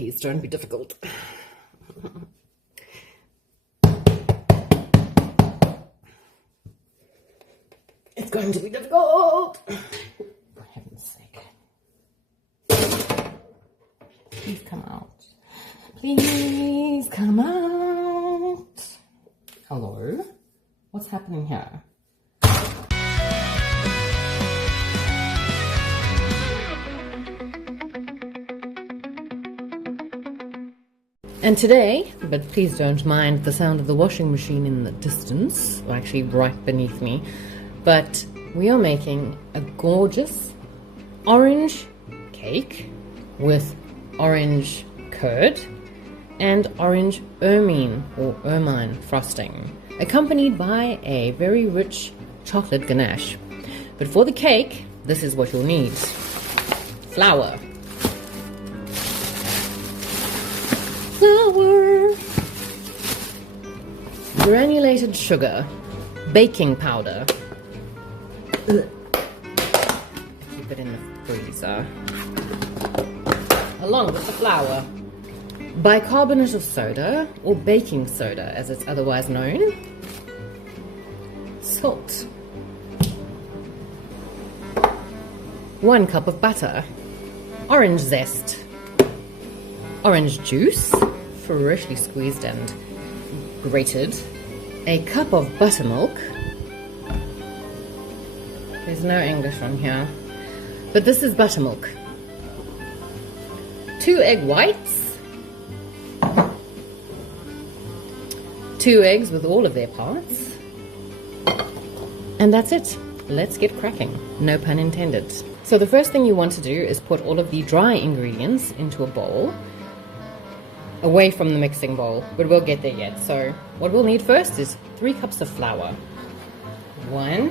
please don't be difficult. It's going to be difficult. For heaven's sake. Please come out. Please come out. Hello? What's happening here? And today, but please don't mind the sound of the washing machine in the distance, or actually right beneath me, but we are making a gorgeous orange cake with orange curd and orange ermine or ermine frosting, accompanied by a very rich chocolate ganache. But for the cake, this is what you'll need. Flour. Granulated sugar, baking powder, keep it in the freezer, along with the flour, bicarbonate of soda or baking soda as it's otherwise known, salt, 1 cup of butter, orange zest, orange juice, freshly squeezed and grated, a cup of buttermilk. There's no English on here, but this is buttermilk. 2 egg whites, 2 eggs with all of their parts, and that's it. Let's get cracking. No pun intended. So the first thing you want to do is put all of the dry ingredients into a bowl, away from the mixing bowl, but we'll get there yet. So what we'll need first is 3 cups of flour. 1,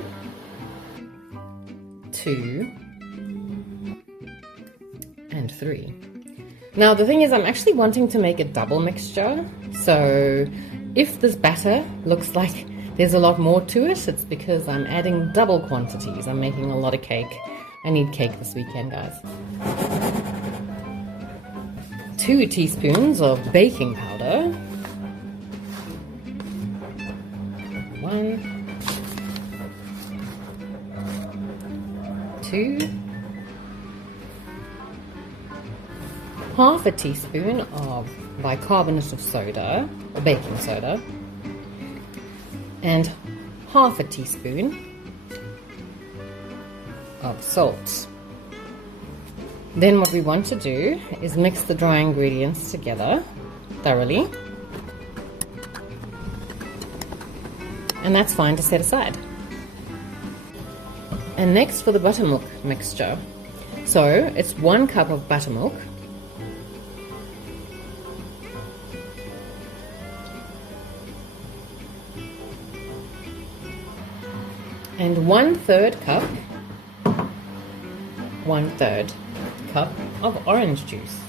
2, and 3. Now the thing is, I'm actually wanting to make a double mixture, so if this batter looks like there's a lot more to it, it's because I'm adding double quantities. I'm making a lot of cake. I need cake this weekend, guys. 2 teaspoons of baking powder, 1, 2, half a teaspoon of bicarbonate of soda or baking soda, and half a teaspoon of salt. Then what we want to do is mix the dry ingredients together thoroughly, and that's fine to set aside. And next for the buttermilk mixture. So it's 1 cup of buttermilk, and 1/3 cup of orange juice.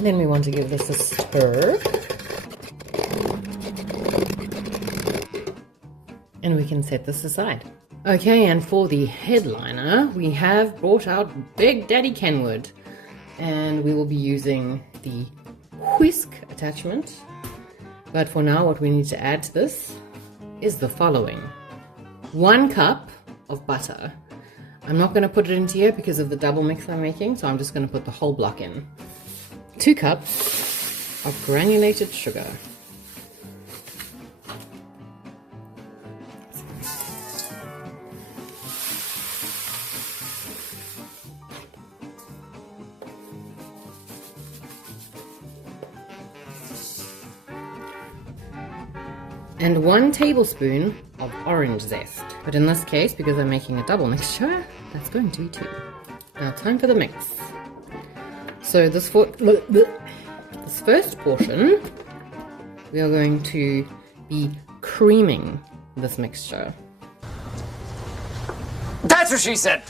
Then we want to give this a stir. And we can set this aside. Okay, and for the headliner, we have brought out Big Daddy Kenwood. And we will be using the whisk attachment. But for now, what we need to add to this is the following. 1 cup of butter. I'm not going to put it into here because of the double mix I'm making, so I'm just going to put the whole block in. 2 cups of granulated sugar. And 1 tablespoon of orange zest. But in this case, because I'm making a double mixture, that's going to be 2. Now time for the mix. So this first portion, we are going to be creaming this mixture. That's what she said!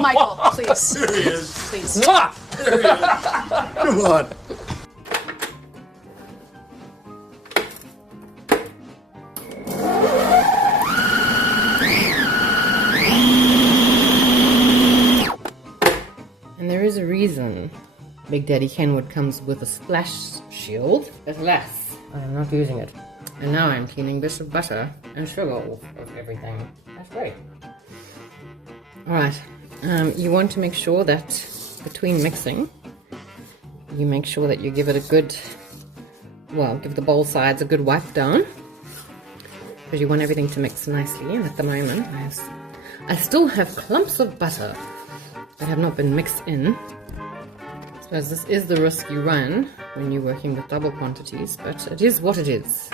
Michael, please. There he is. Please. Mwah! There he is. Come on. reason Big Daddy Kenwood comes with a splash shield, alas, I am not using it. And now I'm cleaning bits of butter and sugar off of everything. That's great. Alright, you want to make sure that between mixing, you make sure that you give it a good, well, give the bowl sides a good wipe down, because you want everything to mix nicely. And at the moment, I still have clumps of butter that have not been mixed in. I suppose this is the risk you run when you're working with double quantities, but it is what it is.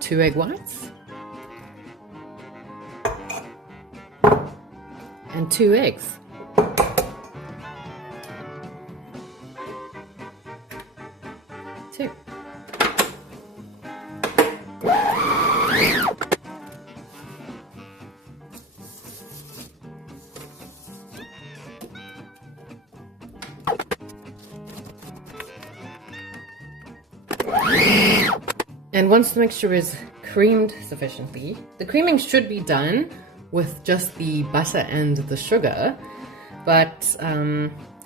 2 egg whites and 2 eggs. And once the mixture is creamed sufficiently, the creaming should be done with just the butter and the sugar, but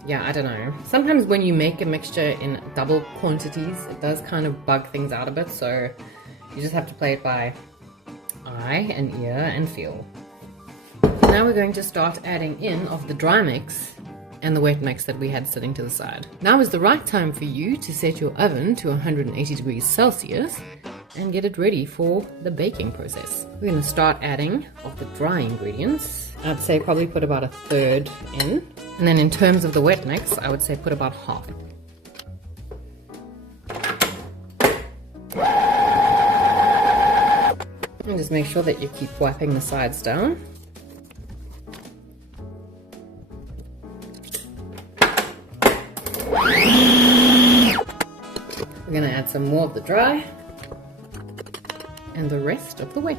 yeah, I don't know. Sometimes when you make a mixture in double quantities, it does kind of bug things out a bit, so you just have to play it by eye and ear and feel. Now we're going to start adding in of the dry mix and the wet mix that we had sitting to the side. Now is the right time for you to set your oven to 180 degrees Celsius and get it ready for the baking process. We're going to start adding of the dry ingredients. I'd say probably put about 1/3 in. And then in terms of the wet mix, I would say put about half. And just make sure that you keep wiping the sides down. We're going to add some more of the dry and the rest of the wet.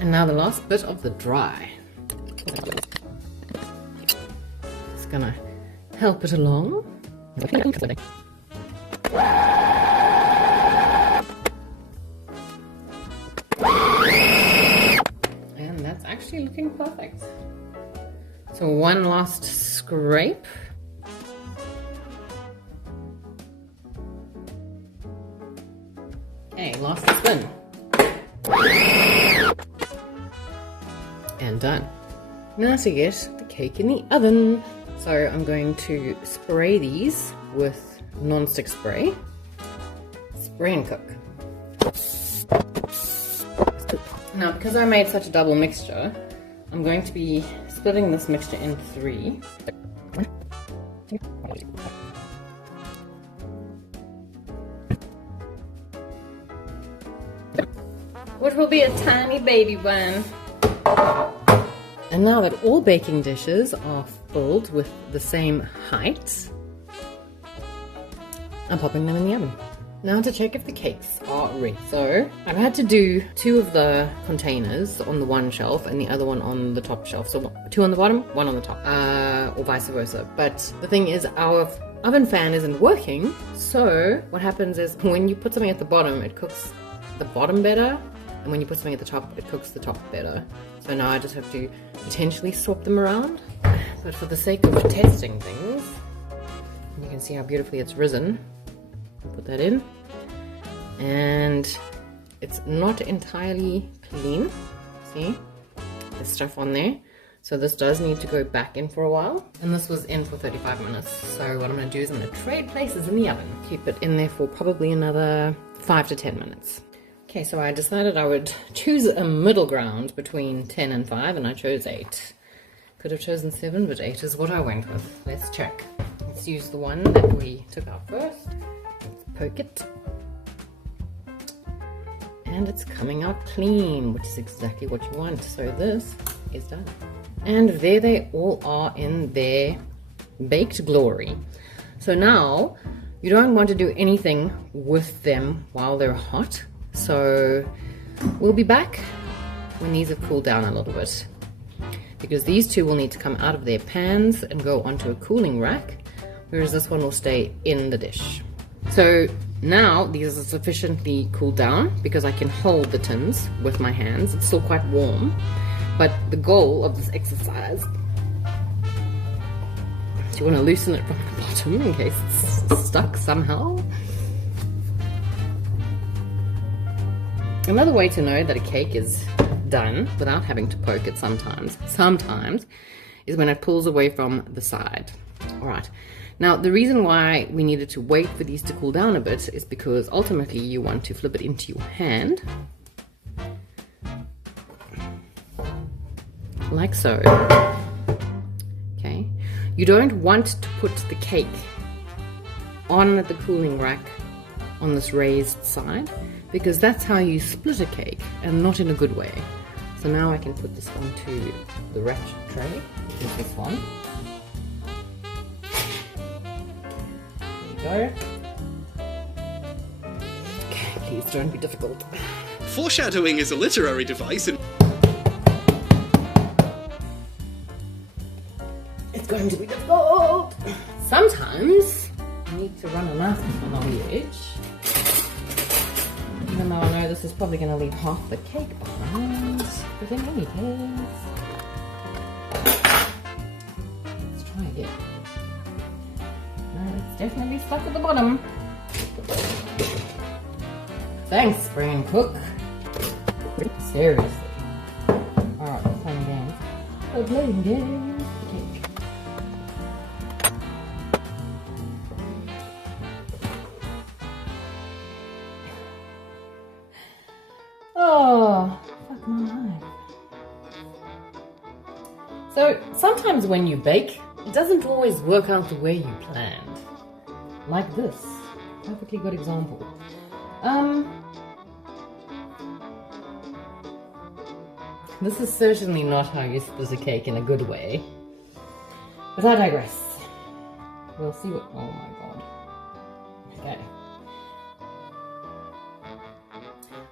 And now the last bit of the dry. Just gonna help it along. And that's actually looking perfect. So one last scrape. Okay, last spin. And done. Now to get the cake in the oven. So I'm going to spray these with non-stick spray. Spray and cook. Now, because I made such a double mixture, I'm going to be splitting this mixture in 3. Which will be a tiny baby one. And now that all baking dishes are filled with the same height, I'm popping them in the oven. Now to check if the cakes are ready. So I've had to do 2 of the containers on the one shelf and the other one on the top shelf. So 2 on the bottom, 1 on the top, or vice versa. But the thing is, our oven fan isn't working. So what happens is when you put something at the bottom, it cooks the bottom better. And when you put something at the top, it cooks the top better. So now I just have to potentially swap them around. But for the sake of testing things, you can see how beautifully it's risen. Put that in. And it's not entirely clean. See? There's stuff on there. So this does need to go back in for a while. And this was in for 35 minutes. So what I'm going to do is I'm going to trade places in the oven. Keep it in there for probably another 5 to 10 minutes. Okay, so I decided I would choose a middle ground between 10 and 5, and I chose 8. Could have chosen 7, but 8 is what I went with. Let's check. Let's use the one that we took out first. Let's poke it. And it's coming out clean, which is exactly what you want. So this is done. And there they all are in their baked glory. So now, you don't want to do anything with them while they're hot. So we'll be back when these have cooled down a little bit. because these two will need to come out of their pans and go onto a cooling rack, whereas this one will stay in the dish. So now these are sufficiently cooled down because I can hold the tins with my hands. It's still quite warm, but the goal of this exercise, do you want to loosen it from the bottom in case it's stuck somehow? Another way to know that a cake is done without having to poke it sometimes is when it pulls away from the side. Alright, now the reason why we needed to wait for these to cool down a bit is because ultimately you want to flip it into your hand, like so. Okay, you don't want to put the cake on the cooling rack on this raised side, because that's how you split a cake, and not in a good way. So now I can put this onto the ratchet tray, which is this one. There you go. Okay, please don't be difficult. Foreshadowing is a literary device and It's going to be difficult. Sometimes you need to run a knife on the edge. Even though I know this is probably going to leave half the cake behind, but in any case, let's try again. No, it's definitely stuck at the bottom. Thanks, Spring and Cook. Seriously. Alright, we're playing games. We're playing games. Cake. Oh, fuck my life. So, sometimes when you bake, it doesn't always work out the way you planned. Like this. Perfectly good example. This is certainly not how you split a cake in a good way. But I digress. We'll see what... Oh my god. Okay.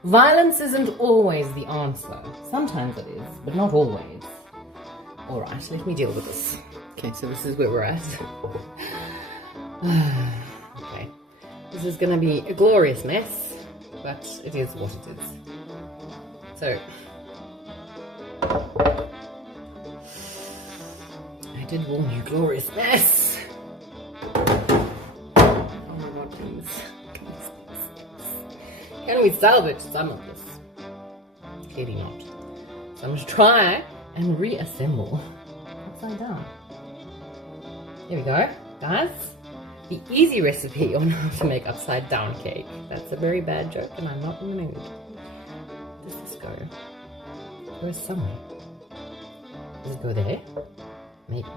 Violence isn't always the answer. Sometimes it is, but not always. Alright, let me deal with this. Okay, so this is where we're at. Okay. This is gonna be a glorious mess, but it is what it is. So... I did warn you, glorious mess! Oh my god, please. Can we salvage some of this? Clearly not. So I'm going to try and reassemble upside down. Here we go, guys. The easy recipe on how to make upside down cake. That's a very bad joke and I'm not in the mood. Where does this go? It goes somewhere. Does it go there? Maybe.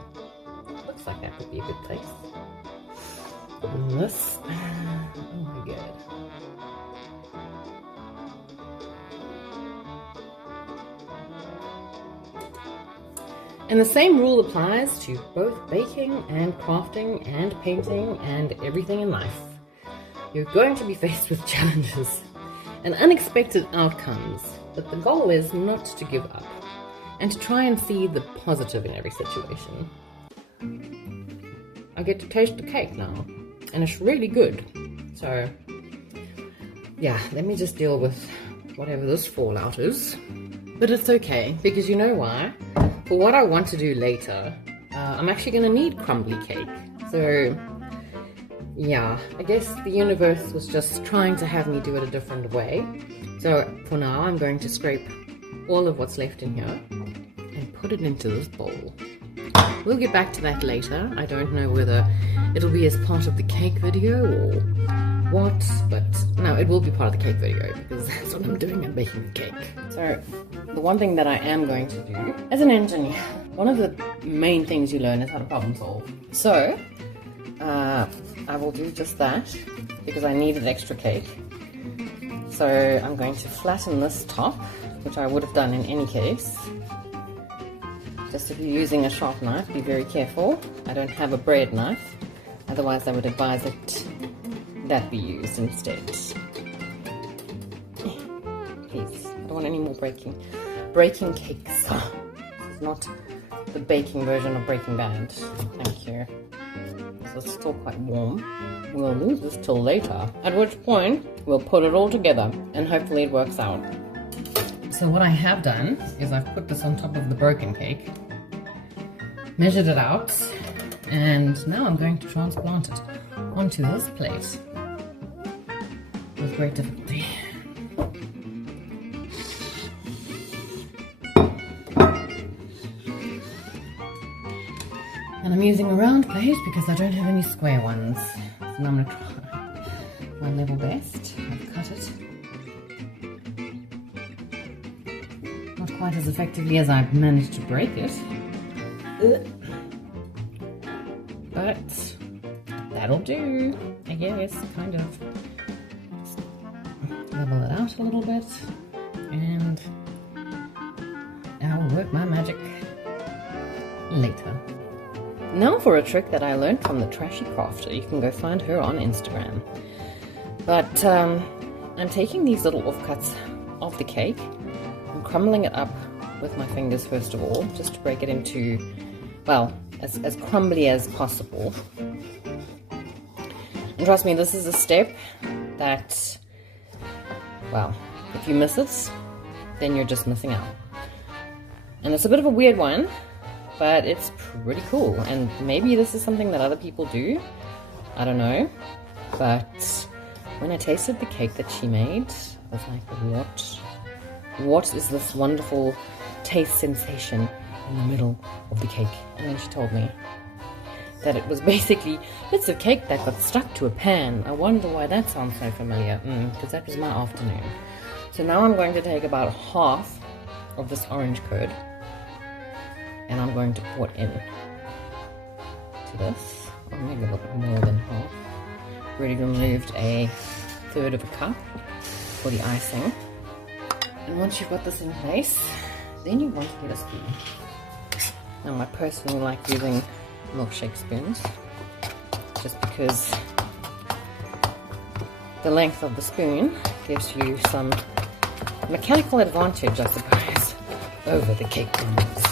Looks like that would be a good place. And this. Oh my god. And the same rule applies to both baking and crafting and painting and everything in life. You're going to be faced with challenges and unexpected outcomes, but the goal is not to give up and to try and see the positive in every situation. I get to taste the cake now, and it's really good. So, yeah, let me just deal with whatever this fallout is. But it's okay, because you know why? For what I want to do later, I'm actually going to need crumbly cake. So, yeah, I guess the universe was just trying to have me do it a different way. So, for now, I'm going to scrape all of what's left in here and put it into this bowl. We'll get back to that later. I don't know whether it'll be as part of the cake video or what, but no, it will be part of the cake video because that's what I'm doing, I'm baking the cake. So, the one thing that I am going to do as an engineer, one of the main things you learn is how to problem solve. So, I will do just that because I needed extra cake. So, I'm going to flatten this top, which I would have done in any case. Just if you're using a sharp knife, be very careful. I don't have a bread knife, otherwise I would advise that that be used instead. Please, I don't want any more breaking cakes. This is not the baking version of Breaking Bad. Thank you. So it's still quite warm. We'll lose this till later, at which point we'll put it all together and hopefully it works out. So what I have done is I've put this on top of the broken cake, measured it out, and now I'm going to transplant it onto this plate with great difficulty. And I'm using a round plate because I don't have any square ones. So now I'm going to try my level best. I've cut it. Not quite as effectively as I've managed to break it. But that'll do, I guess, kind of. Just level it out a little bit. And I'll work my magic later. Now for a trick that I learned from the Trashy Crafter. You can go find her on Instagram. But I'm taking these little offcuts of the cake. I'm crumbling it up with my fingers first of all, just to break it into, well, as crumbly as possible. And trust me, this is a step that, well, if you miss it, then you're just missing out. And it's a bit of a weird one, but it's pretty cool, and maybe this is something that other people do, I don't know, but when I tasted the cake that she made, I was like, what is this wonderful taste sensation in the middle of the cake? And then she told me that it was basically bits of cake that got stuck to a pan. I wonder why that sounds so familiar, because that was my afternoon. So now I'm going to take about half of this orange curd, and I'm going to pour it in to this, or maybe a little bit more than half. Already removed a third of a cup for the icing. And once you've got this in place, then you want to get a spoon. Now I personally like using milkshake spoons, just because the length of the spoon gives you some mechanical advantage, I suppose, over the cake spoons.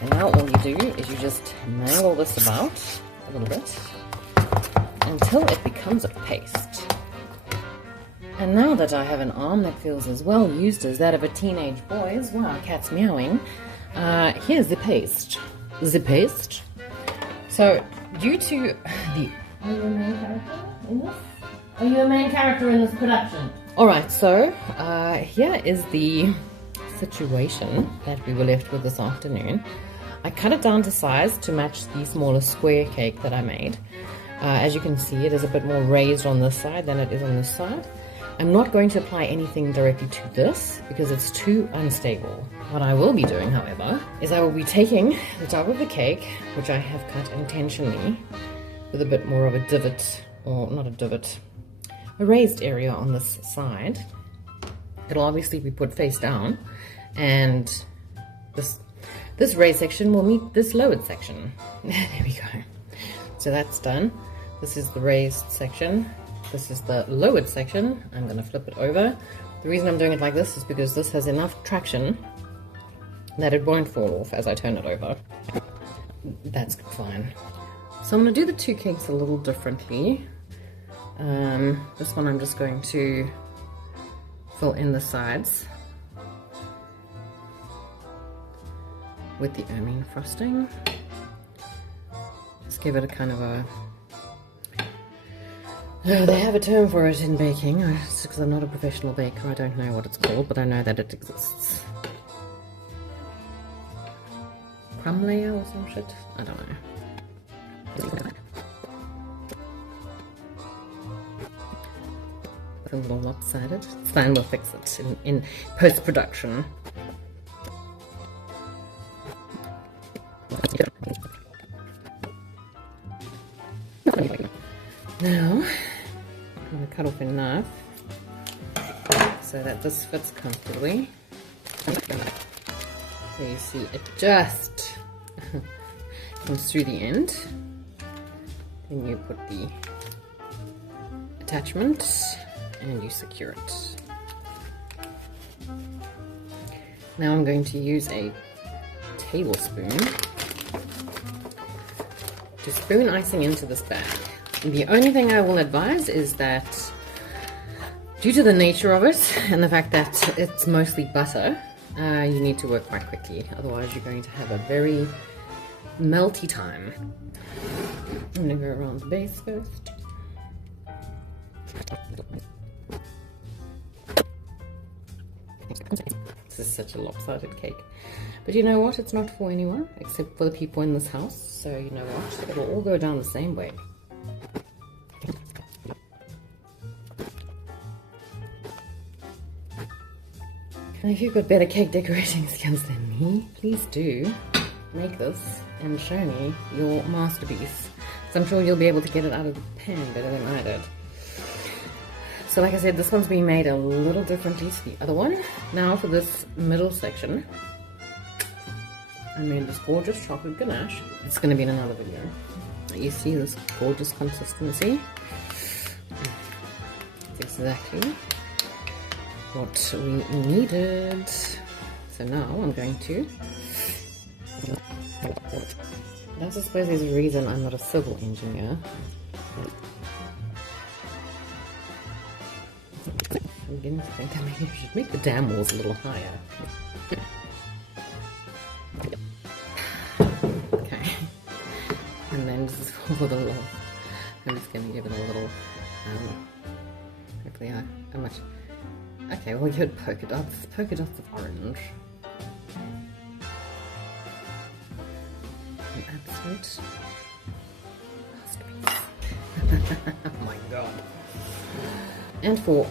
And now all you do is you just mangle this about a little bit until it becomes a paste. And now that I have an arm that feels as well used as that of a teenage boy's, wow, cat's meowing, here's the paste. The paste. So, due to the... Are you a main character in this? Are you a main character in this production? Alright, so here is the situation that we were left with this afternoon. I cut it down to size to match the smaller square cake that I made. As you can see, it is a bit more raised on this side than it is on this side. I'm not going to apply anything directly to this because it's too unstable. What I will be doing, however, is I will be taking the top of the cake, which I have cut intentionally with a bit more of a divot, or not a divot, a raised area on this side. It'll obviously be put face down, and this raised section will meet this lowered section. There we go. So that's done. This is the raised section. This is the lowered section. I'm going to flip it over. The reason I'm doing it like this is because this has enough traction that it won't fall off as I turn it over. That's fine. So I'm going to do the two cakes a little differently. This one I'm just going to fill in the sides with the ermine frosting. Just give it a kind of a... Oh, they have a term for it in baking. It's because I'm not a professional baker, I don't know what it's called, but I know that it exists. Crumb layer or some shit? I don't know. It's a little lopsided. It's fine, we'll fix it in post-production. Now, I'm going to cut off enough so that this fits comfortably. So you see it just comes through the end. Then you put the attachment and you secure it. Now I'm going to use a tablespoon to spoon icing into this bag. The only thing I will advise is that due to the nature of it and the fact that it's mostly butter, you need to work quite quickly, otherwise you're going to have a very melty time. I'm going to go around the base first. This is such a lopsided cake. But you know what? It's not for anyone except for the people in this house. So you know what? It'll all go down the same way. And if you've got better cake decorating skills than me, please do make this and show me your masterpiece. So I'm sure you'll be able to get it out of the pan better than I did. So like I said, this one's being made a little differently to the other one. Now for this middle section, I made this gorgeous chocolate ganache. It's going to be in another video. You see this gorgeous consistency? It's exactly what we needed. So now I'm going to... I suppose there's a reason I'm not a civil engineer. I'm beginning to think that maybe I should make the dam walls a little higher. Okay. And then just a little, I'm just going to give it a little, hopefully how much, okay, well you had polka dots of orange. An absolute masterpiece. Oh my god. And for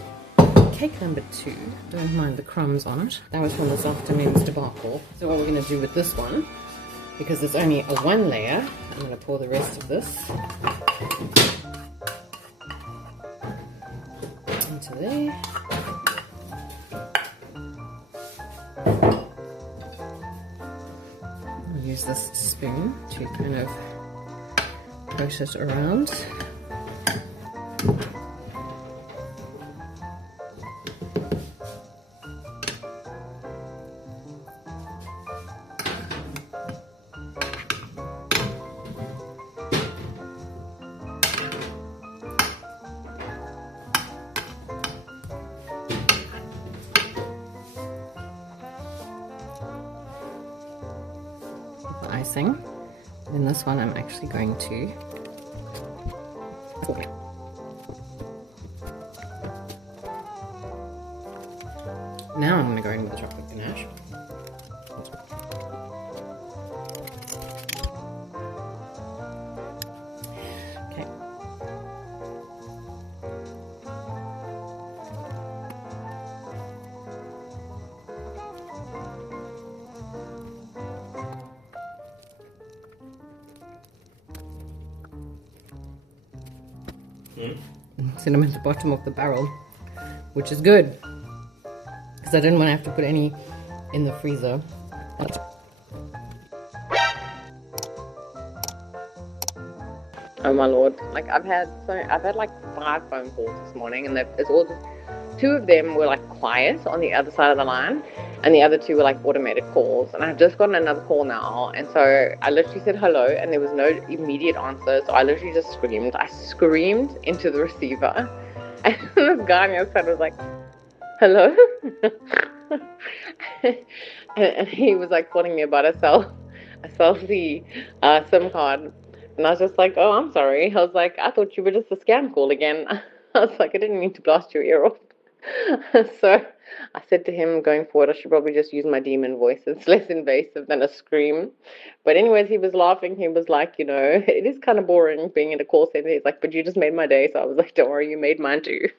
cake number 2, don't mind the crumbs on it. That was from this afternoon's debacle. So what we're going to do with this one, because it's only a 1 layer, I'm going to pour the rest of this into there. I'll use this spoon to kind of coat it around. Icing. In this one I'm actually going to now I'm going to go in with the chocolate ganache. Okay. Cinnamon at the bottom of the barrel, which is good because I didn't want to have to put any in the freezer. Oh my lord! Like I've had like 5 phone calls this morning, and it's all just 2 of them were like quiet on the other side of the line, and the other 2 were like automated calls. And I've just gotten another call now, and so I literally said hello, and there was no immediate answer. So I literally just screamed. I screamed into the receiver, and this guy on the other side was like, "Hello," and he was like calling me about a Selfie SIM card. And I was just like, "Oh, I'm sorry." I was like, "I thought you were just a scam call again." I was like, "I didn't mean to blast your ear off." So I said to him, going forward, I should probably just use my demon voice. It's less invasive than a scream. But anyways, he was laughing. He was like, you know, it is kind of boring being in a call center. He's like, "But you just made my day." So I was like, "Don't worry, you made mine too."